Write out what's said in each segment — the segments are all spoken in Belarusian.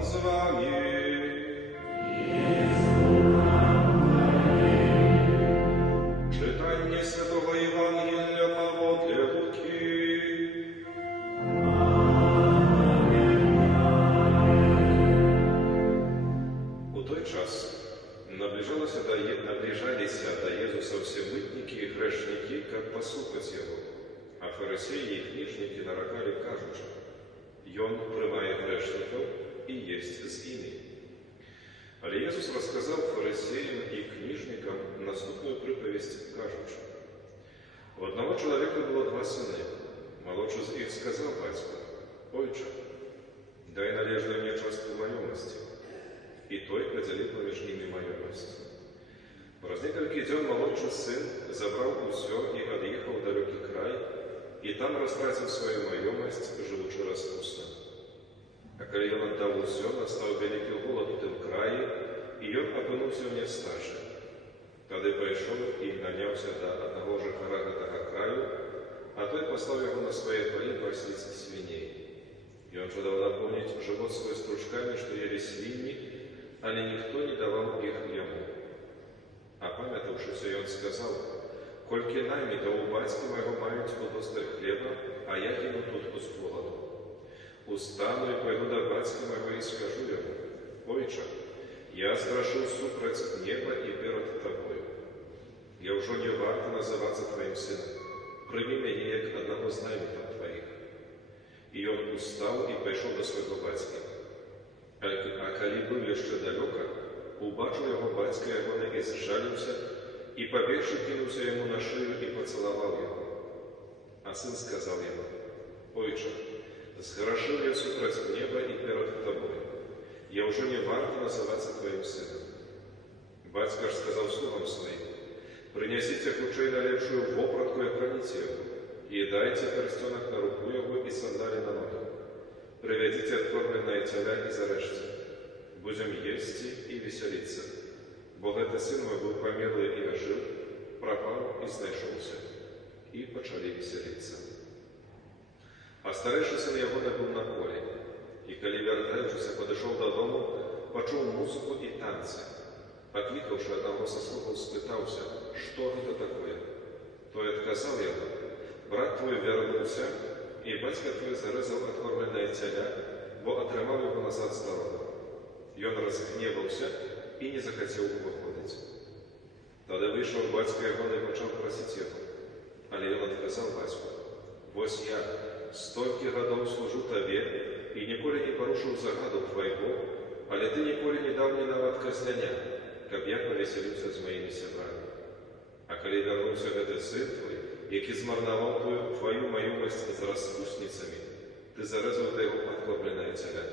Pan z wami. Czytanie Świętego Ewangelia wedle Łuki. У той час наближалися до Єзуса всі митники і грешники, як послухати Його. А фарисеї і книжники нарекали, кажучи: «Йон приймає грешників і єсть з ними». Але Єсус розказав фарисеям і книжникам наступну приповість, кажучи: «У одного чоловіка було два сини. Молодший з їх сказав батьку: «Отче, дай належну мені частку майомості». И той поделил поміж ними майомость. Раз несколько дней молодший сын забрал все и отъехал в далекий край, и там растратил свою майомость, живучи распустно. А коли он отдал все, настал великий голод в том крае, и он опынулся в нестаже. Тогда пошел и нанялся до одного жихара того краю, а той послал его на свои поля пастись свиней. И он ждал наполнить живот свой стручками, что ели свиньи, але никто не давал их ему. А памятавшись, он сказал: «Кольки нами, да у батьки моего мають удосталь хлеба, а я гину тут с голоду. Устану и пойду до батьки моего и скажу ему: Ойче, я сгрешил супроть неба и перед тобою. Я уже не варто называться твоим сыном. Прими меня як одного з наймитов твоих». И он устал и пошел до своего батьки. А коли был еще далеко, убачил его батька Ягона и сжалился, и побегши кинулся ему на шею и поцеловал его. А сын сказал ему: «Ойче, сгрешил я супроть неба и перед тобой. Я уже не варто называться твоим сыном». Батька же сказал слугам своим: «Принесите ключей налепшую вопратку и охраните его, и дайте перстенок на руку его и сандали на ноги. Приведите откормленное теля и зарежьте. Будем есть и веселиться. Бо это сын мой был помилый и ожил, пропал и знайшовся». И почали веселиться. А старейший сын Ягода был на поле, и коли вертаючися подошел до дому, почул музыку и танцы. Покликавши одного со слугов, спытался: «Что это такое?» Той отказал ему: «Брат твой вернулся, и батька твой зарезал откормленное теля, бо отримав его назад здоровым». И он разгневался и не захотел выходить. Тогда вышел батька Ягона и почал просить его. Але он отказал батьку: «Вось я столько годов служу тебе, и николи не порушил загаду твоего, але ты николи не дал мне нават казняня, каб я повеселился с моими сябрами. А коли вернулся этот сын твой, який змарновал твою майомость с распустницами, ты зарезал до его подкормленное теля».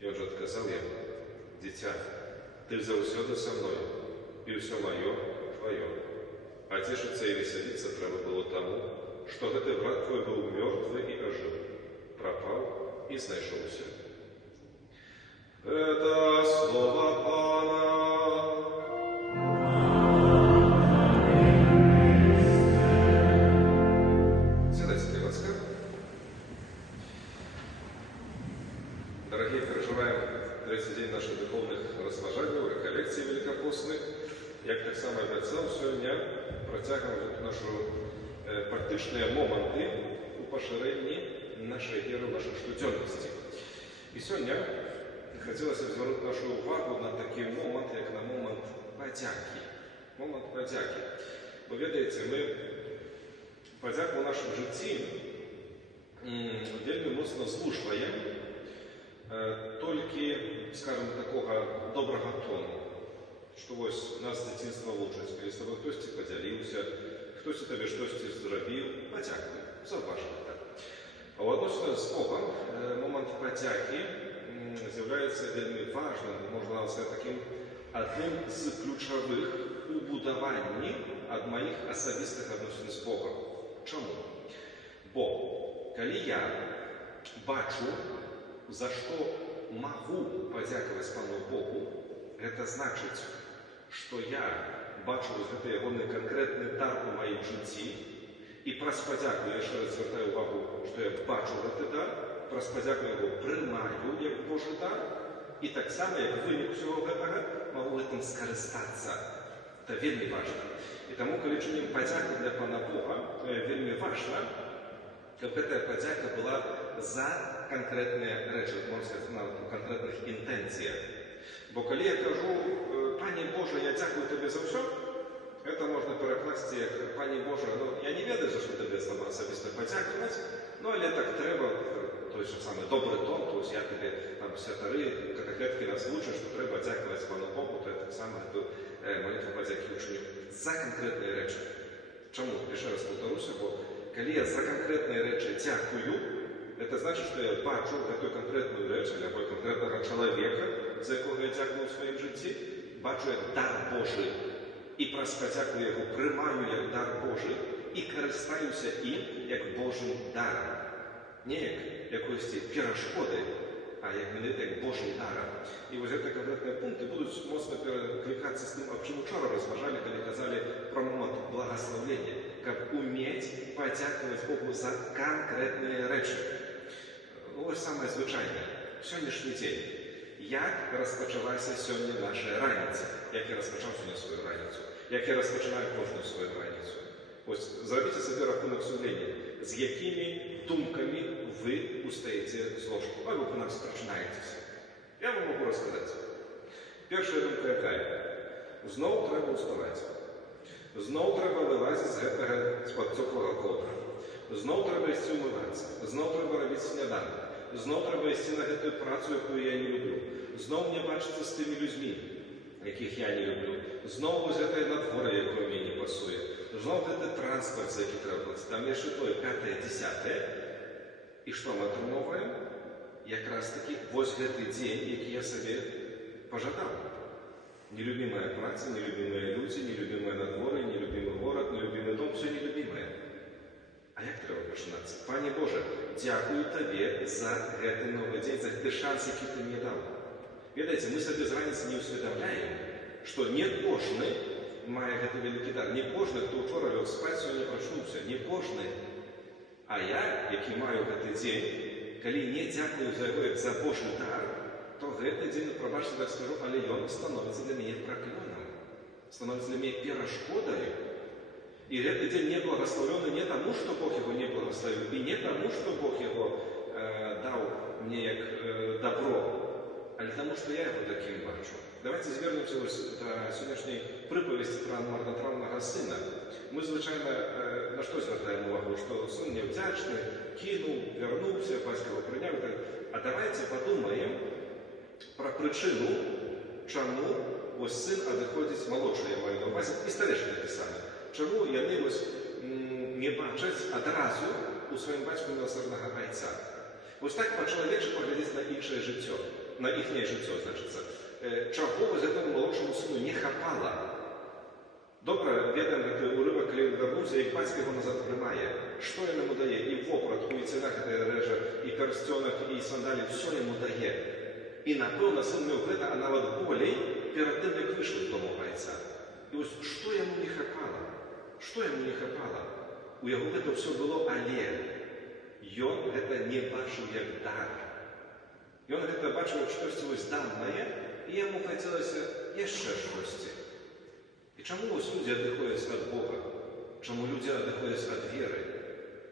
И он же отказал ему: «Дитя, ты завсёды со мной, и все мое твое. А тешиться и веселиться треба было тому, что этот брат твой был мертвый и ожил, пропал и знайшовся». Это слово Пана. Дорогие, переживаем третий день наших духовных разважаний, реколекций великопостных. Як так само обіцяв, сьогодні протягуємо наші практичні моменти у поширенні нашої віри, нашої щоденності. І сьогодні хотілося б звернути нашу увагу на такий момент, як на момент подяки. Момент подяки. Бо, ведаєте, ми подяку в нашому житті вельми моцно слухаємо, тільки, скажімо, такого доброго тону. Що ось нас з дитинства вчать, коли з тобою хтось поділився, хтось тобі щось зробив, подякуй, заважно так. А в відносинах з Богом момент подяки з'являється вельми важним, можна сказати, таким одним з ключових у будуванні від моїх особистих відносин з Богом. Чому? Бо коли я бачу, за що можу подякувати Пану Богу, это значит, что я бачу гэты ягоны конкретный дар у моїм житті, і праз подяку, я ще раз звертаю увагу, що я бачу гэты дар, праз подяку його приймаю як Божий дар, І так само, як вынік усього гэтага, магу гэтым скарыстацца. Это вельмі важна. І таму, калі чынім падзяку для Пана Бога, вельмі важна, каб гэтая падзяка была за канкрэтныя рэчы, можна сказаць, на канкрэтных інтэнцыях. Бо калі я кажу, Пане Боже, я дзякую Табе за ўсё, гэта можна перакласці як Пане Боже, я не ведаю, за што Табе асабіста падзякаваць, але так трэба, той же самый добрый тон, то есть я Табе там святары, катехеткі нас вучаць, што трэба дзякаваць Пану Богу, то я так само эту молитву падзякі учню за канкрэтныя рэчы. Чаму? Яшчэ раз паўтаруся, бо калі я за канкрэтныя рэчы дзякую, это значит, што я бачу гэтую канкрэтную рэч, або канкрэтнага чалавека, за якога я дзякую ў сваім жыцці, бачу як дар Божы, і праз падзяку яго прымаю як дар Божы і карыстаюся ім як Божым дарам. Не як якосьці перашкоды, а як менавіта як Божым дарам. І вось гэтыя канкрэтныя пункты будуць моцна пераклікацца з тым, аб чым учора разважалі, калі казалі пра момант благаславлення, каб умець падзякаваць Богу за канкрэтныя рэчы. Вось самае звычайнае. Сённяшні дзень. Як распачалася сёння наша раніца? Як я распачаў сёння сваю раніцу? Як я распачынаю кожную сваю раніцу? Вось зрабіце сабе рахунак сумлення. З якімі думкамі вы устаеце з ложку? Або вы нас прачынаецеся. Я вам могу расказаць. Першая думка якая? Зноў трэба ўставаць. Зноў трэба вылазіць з гэтага з-пад цёплага ковдра. Зноў трэба ісці ўмывацца. Зноў трэба рабіць сняданак. Зноў трэба ісці на гэтую працу, якую я не люблю. Зноў мне бачыцца з тымі людзьмі, якіх я не люблю. Зноў вось гэтае надвор'е, якое мне не пасуе. Зноў гэты транспарт, за які трэба плаціць. Там яшчэ тое, 5-е, 10-е. І што мы атрымоўваем? Якраз такі вось гэты дзень, які я сабе пажадаў. Нелюбімая праца, нелюбімыя людзі, нелюбімае надвор'е, нелюбімы горад, нелюбімы дом, все нелюбімае. А як трэба пачынацца? Пане Боже, дзякую Табе за гэты новы дзень, за гэты шанс, які Ты мне даў. Ведаеце, мы сабе з раніцы не ўсведамляем, што не кожны мае гэты вялікі дар. Не кожны, хто ўчора лёг спаць, сёння прачнуўся. Не кожны. А я, які маю гэты дзень, калі не дзякую за яго як за Божы дар, то гэты дзень, прабачце, так скажу, але ён становіцца для мяне праклёнам, становіцца для мяне перашкодаю. І гэты дзень не благословлены не таму, што Бог яго не благословіў, і не таму, што Бог яго даў мне як добро, але таму, што я яго такім бачу. Давайте звернемся да сённяшняй прыпавесці пра марнатравнага сына. Мы звычайна на што звяртаем увагу, што сын няўдзячны, кінуў, вярнуўся, бацька яго прыняў. А давайте падумаем пра прычыну, чаму вось сын адыходзіць малодшы, я маю на ўвазе, і старэйшы напісаны. Чаму яны не бачаць адразу у сваім бацьку міласэрнага айца? Вось так па-чалавечы паглядзець на іншае жыццё, на іхняе жыццё, значыцца. Чаго вось гэтаму малодшаму сыну не хапала? Добра, ведаем гэты урывак, калі ён вярнуўся, як бацька яго назад прымае. Што ён яму дае? І вопратку, і цяна гэтая рэжа, і пярсцёнак, і сандалі, ўсё яму дае. І, напэўна, сын меў гэта, а нават болей, перад тым, як выйшаў з дому айца. І вось што яму не хапала? Што яму не хапала? У яго гэта ўсё было, але ён гэта не бачыў як дар. Ён гэта бачыў як штосьці вось данае, і яму хацелася яшчэ штосьці. І чаму вось людзі адыходзяць ад Бога? Чаму людзі адыходзяць ад веры?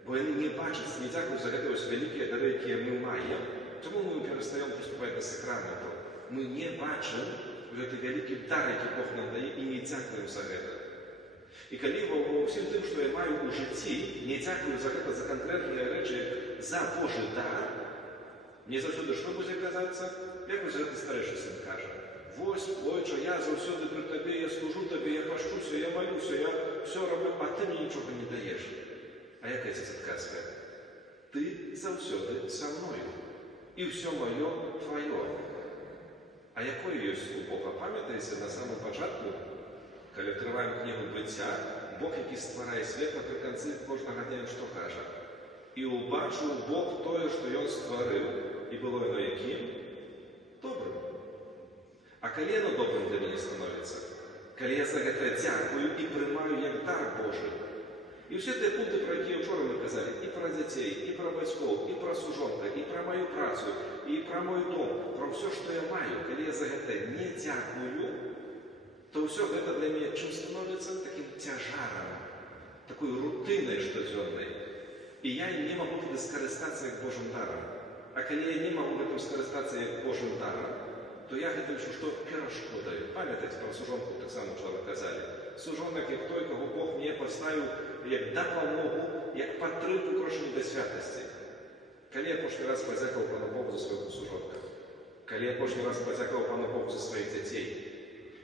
Бо яны не бачаць, не дзякуюць за гэта вось вялікія дары, якія мы маем. Чаму мы перастаём прыступаць да сакраментаў? Мы не бачым гэты вялікі дар, які Бог нам дае, і не дзякуем за гэта. І калі ва ўсім тым, што я маю ў жыцці, не дзякую за гэта, за канкрэтныя рэчы, як за Божы дар, мне заўсёды што будзе казацца? Як вось гэты старэйшы сын кажа: вось, Бойча, я заўсёды пры Табе, я служу Табе, я пашчуся, я малюся, я ўсё раблю, а Ты мне нічога не даеш. А як айцец адказвае? Ты заўсёды са мною, і ўсё маё тваё. А якое ёсць у Бога? Памятаеце, на самым пачатку, калі адкрываем кнігу быцця, Бог, які стварае свет, напрыканцы кожнага дня што кажа? І убачыў Бог тое, што Ён стварыў, і было яно якім? Добрым. А калі яно добрым для мяне становіцца? Калі я за гэта дзякую і прымаю як дар Божы, І ўсе тыя пункты, пра якія ўчора мы казалі, і пра дзяцей, і пра бацькоў, і пра сужонка, і пра маю працу, і пра мой дом, пра ўсё, што я маю, калі я за гэта не дзякую, то ўсё гэта для мяне чым становіцца такім цяжарам, такой рутынай штодзённай. І я не магу тады скарыстацца як Божым дарам. А калі я не магу гэтым скарыстацца як Божым дарам, то я гэта лічу, што перашкодаю. Памятаеце, пра сужонку таксама ўчора казалі. Сужонак, як той, каго Бог мне паставіў як дапамогу, як падтрымку крочання да святасці. Калі я апошні раз падзякаваў Пану Богу за свайго сужонка? Калі я апошні раз падзякаваў Пану Богу за сваіх дзяцей?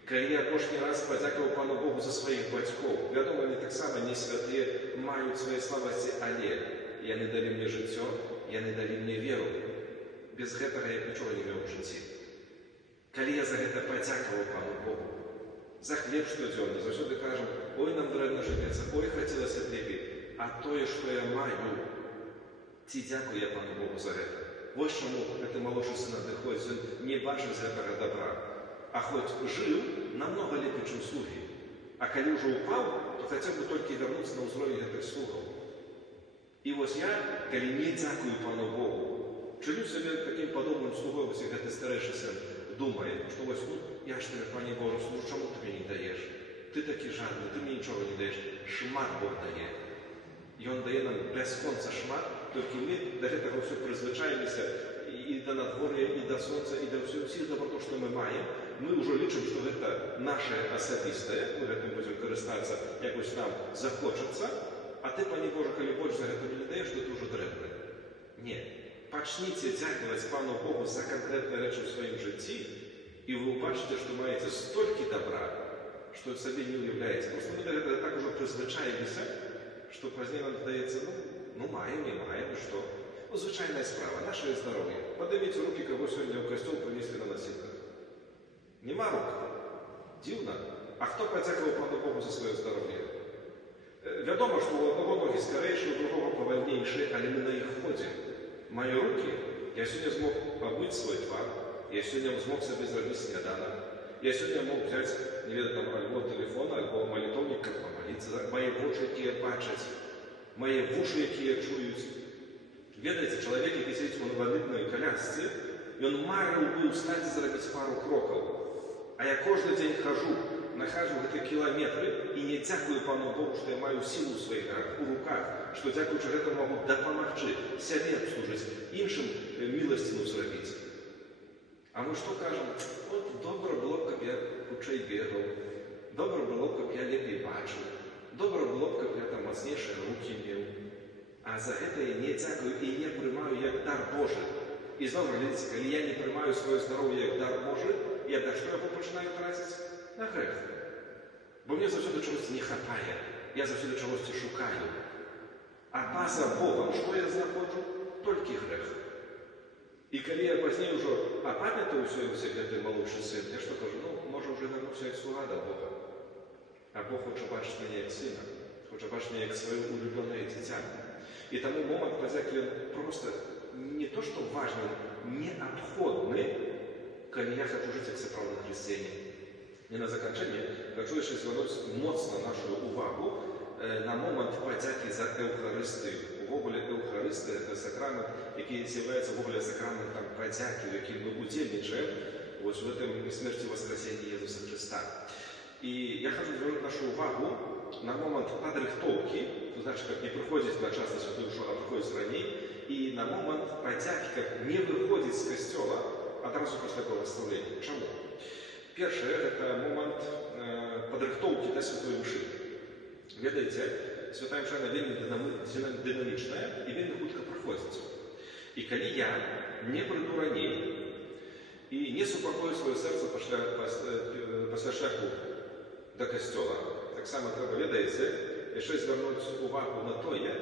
Калі я апошні раз падзякаваў Пану Богу за сваіх бацькоў? Вядома, яны таксама не святыя, маюць свае слабасці, але яны далі мне жыццё, яны далі мне веру. Без гэтага я нічога не меў у жыцці. Калі я за гэта падзякаваў Пану Богу, за хлеб штодзённы, заўсёды кажам, ой, нам дрэнна жывецца, ой, хацелася б лепей. А тое, што я маю, ці дзякую я Пану Богу за гэта? Вось чаму гэты малодшы сын адыходзіць, ён не бачыць гэтага добра. А хоць жыў намнога лепей, чым слугі. А калі ўжо упаў, то хаця б толькі вярнуцца на ўзровень гэтых слугаў. І вось я, калі не дзякую Пану Богу, чыню сабе такім падобным слугой, вось гэты старэйшы сын думае, што вось, я ж тебе, Пане Боже, служу, чаму ты мне не даеш? Ты такі жадны, ты мне нічога не даеш. Шмат Бог дае. Ён дае нам бясконца шмат, толькі мы да гэтага ўсё прызвычаіліся і да надвор'я, і да сонца, і да ўсіх добротаў, што мы маем. Мы ўжо лічым, што гэта нашае асабістае, мы гэтым будзем карыстацца, якось нам захочацца, а ты, Пане Боже, калі больш за гэта не даеш, то ты ўжо дрэнны. Не. Пачніце дзякаваць Пану Богу за канкрэтныя рэчы ў сваім жыцці, і вы ўбачыце, што маеце столькі добра, што сабе не ўяўляеце. Проста мы да гэтага так ужо прызвычаіліся, што пазней нам здаецца, маем, не маем, і што? Звычайная справа, нашае здароўе. Падыміце рукі, каго сёння ў касцёл прынеслі на насілках. Нема рук. Дзіўна. А хто падзякаваў Пану Богу за сваё здароўе? Вядома, што у аднаго ногі скарэйшыя, у другога павальнейшыя, але мы на іх ходзім. Мае рукі, я сёння змог пабыць свой твар, я сёння змог сабе зрабіць сняданак, я сёння мог взяць, не ведаю, там, альбо тэлефон, альбо малітоўнік, каб памаліцца, мае вочы, якія бачаць, мае вушы, якія чуюць. Ведаеце, чалавек, які сядзіць у інваліднай колясцы, ён марыў бы ўстаць і зрабіць пару крокаў. А я кожны дзень хожу, нахожу гэтыя кіламетры і не дзякую Пану Богу, што я маю сілу ў сваіх руках, што дзякуючы гэтаму магу дапамагчы, сябе абслужыць, іншым міласціну зрабіць. А мы што кажам? От добра было б, каб я хутчэй бегаў, добра было б, каб я лепей бачыў, добра было б, каб я там мацнейшыя рукі меў. А за гэта я не дзякую і не прымаю як дар Божы. І зноў, глядзіце, калі я не прымаю сваё здароўе як дар Божы, я да што яго пачынаю траціць? На грэх. Бо мне заўсёды чагосьці не хапае, я заўсёды чагосьці шукаю. А па-за Богам што я знаходжу? Толькі грэх. І калі я пазней ўжо апамятаю ўсё гэты малодшы сын, я што кажу, можа ўжо вярнуўся як слуга да Бога. А Бог хоча бачыць мяне як сына, хоча бачыць мяне як сваё улюбёнае дзіця. І таму момант падзякі ён проста не то, што важны, неабходны, калі я хачу жыць як сапраўдны хрысціянін. І на заканчэнне хачу яшчэ звярнуць моцна нашу увагу на момант падзякі за Еўхарыстыю. Увогуле Еўхарыстыя – гэта сакрамент, які з'яўляецца увогуле сакраментам падзякі, у якім мы удзельнічаем вось у гэтым смерці воскресення Езуса Христа. І я хачу звярнуць нашу увагу на момант падрыхтоўкі, то значыць, каб не прыходзіць на час на святую душу, а прыходзіць раней, і на момант падзякі, каб не выходзіць з касцёла адразу пасля благаслаўлення. Чаму? Першае – гэта момант падрыхтоўкі да святой душы. Ведаеце, святая душа вельмі дынамічная і вельмі хутка праходзіць. І калі я не прыйду раней і не супакою сваё сэрца пасля шляху да касцёла, таксама трэба, ведаеце, яшчэ звярнуць увагу на тое,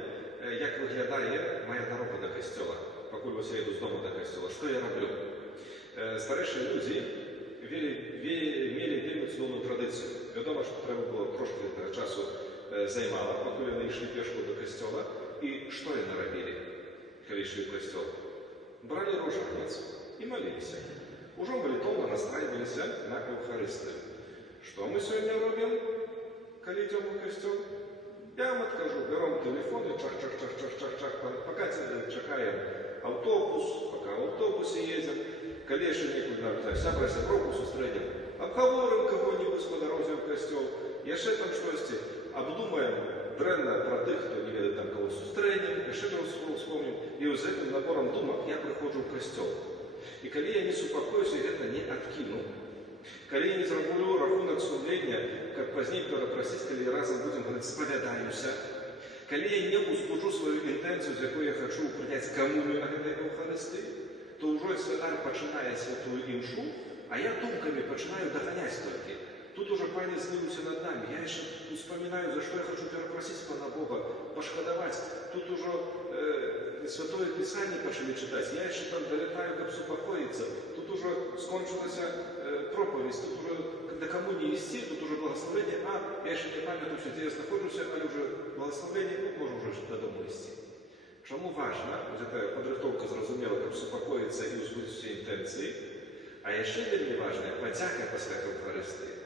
як выглядае мая дарога да касцёла, пакуль вось я іду з дома да касцёла. Што я раблю? Старэйшыя людзі мелі вельмі цудоўную традыцыю. Вядома, што трэба было трошкі часу займала, пакуль яны ішлі пешку да касцёла. І што яны рабілі, калі ішлі ў касцёл? Бралі рожанец і маліліся. Ужо малітоўна настрайваліся на Еўхарыстыю. Што мы сёння робім, калі ідзём у касцёл? Я вам откажу, берем телефон и чах-чах-чах-чах-чах-чах, пока чекаем автобус, пока в автобусе едем, колешенник, сябра сябровку сустредим, обговорим кого-нибудь по дороге в костел, яшчэ там штосьці, обдумаем дрэнна про тых, хто не ведае там кого сустредим, яшчэ там вспомним, и з гэтым набором думак я прыходжу ў касцёл. И калі я не супакоюся, гэта не адкіну. Калі я не зраблю рахунак сумлення, каб пазней перапрасіць, калі разам будзем говорить, спавядаюся, калі я не узбуджу сваю інтэнцыю, з якой я хачу прыняць камунію на гэтай Еўхарыстыі, то ўжо святар пачынае святую імшу, а я думкамі пачынаю даганяць толькі. Тут уже Пане зліўся над нами, я яшчэ успамінаю, за што я хачу перапрасіць Пана Бога, пашкадаваць. Тут ужо Святое Писание пачалі чытаць, я яшчэ там далятаю, каб супакоіцца. Тут уже скончылася проповедь, тут уже да камуніі ісці, тут уже благословение, я яшчэ не памятаю, дзе я знаходжуся, але уже благословение, можа уже дадому ісці. Чаму важна, вот эта падрыхтоўка зразумела, каб супакоіцца і ўзбудзіць усе інтэнцыі, а яшчэ вельмі важная падзяка пасля Еўхарыстыі.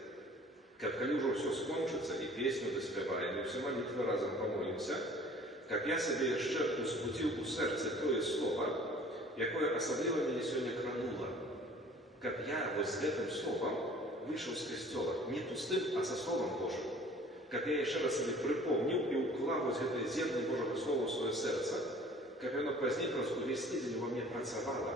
Каб калі ўжо ўсё скончыцца, і песню даспяваем, і ўсе малітвы разам памолімся, каб я сабе яшчэ узбудзіў у сэрцы тое слова, якое асабліва мяне сёння кранула. Каб я вось з гэтым словам выйшаў з касцёла, не пустым, а са словам Божым. Каб я яшчэ раз сабе прыпомніў і ўклаў вось гэтае зерне Божага слова ў сваё сэрца, каб яно пазней праз увесь тыдзень ува мне працавала.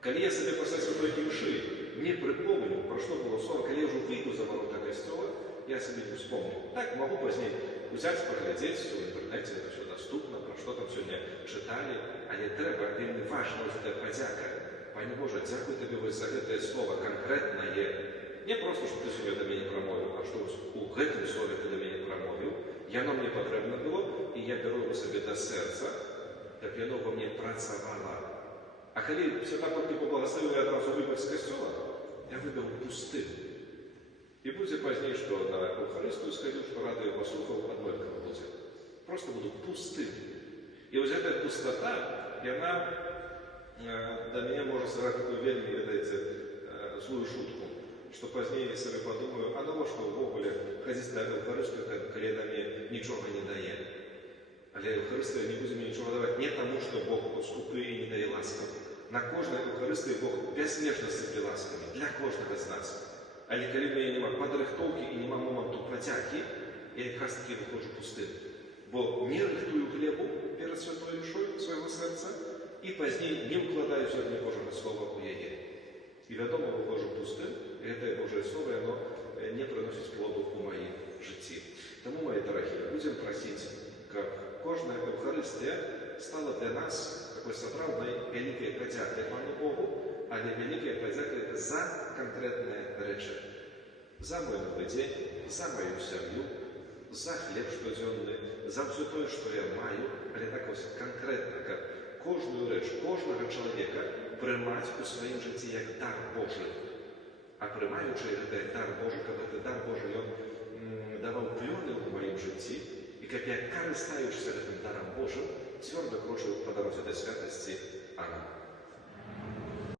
Калі я сабе пасля святой імшы не прыпомню, пра што было слова, калі я ўжо выйду за варота касцёла, я сабе не успомню. Так, магу пазней узяць, паглядзець, у інтэрнэце это все доступно, пра што там сёння чыталі, але трэба, вельмі важна вось гэтая падзяка. Пане Божа, дзякуй Табе вось за гэтае слова канкрэтнае. Не проста, што Ты сёння да мяне прамовіў, а што у гэтым слове Ты да мяне прамовіў, яно мне патрэбна было, і я бяру его сабе да сэрца, каб яно ва мне працавала. А калі свята толькі поблагасловіў і адразу выбег з касцёла, я выбег пустым. І будзе пазней, што на Еўхарыстыю схадзіў, што радыё паслухаў, аднолькава будзе. Просто буду пустым. І вось гэтая пустата, яна да мяне можа сыграць такую вельмі, ведаеце, злую шутку, што пазней я сабе падумаю, а навошта ўвогуле хадзіць на Еўхарыстыю, калі яна мне нічога не дае. Але Еўхарыстыя не будзе мне нічога даваць не таму, што Бог скупы і не дае ласкавы. На кожнай Еўхарыстыі Бог бязмежна сыпле ласкамі для кожнага з нас. Але калі ў мяне няма падрыхтоўкі і няма моманту падзякі, я якраз такі выходжу пустым. Бо не рыхтую глебу перад святой імшой свайго сэрца і пазней не ўкладаю зерне Божага слова ў яе. І вядома, выходжу пустым, і гэтае Божае слово, яно не прыносіць плоду ў маім жыцці. Таму, мае дарагія, будзем прасіць, каб кожная Еўхарыстыя стала для нас такой сапраўднай вялікай падзякай Пану Богу, але вялікая падзяка за канкрэтныя рэчы. За мой новы дзень, за маю сям'ю, за хлеб штодзённы, за ўсё тое, што я маю, але так вось канкрэтна, каб кожную рэч, кожнага чалавека прымаць у сваім жыцці як дар Божы. А прымаючы гэты дар Божы, каб гэты дар Божы ён даваў плёны ў маім жыцці, і каб я карыстаючыся гэтым дарам Божым, цвёрда крочыў па дарозе да святасці. Амінь.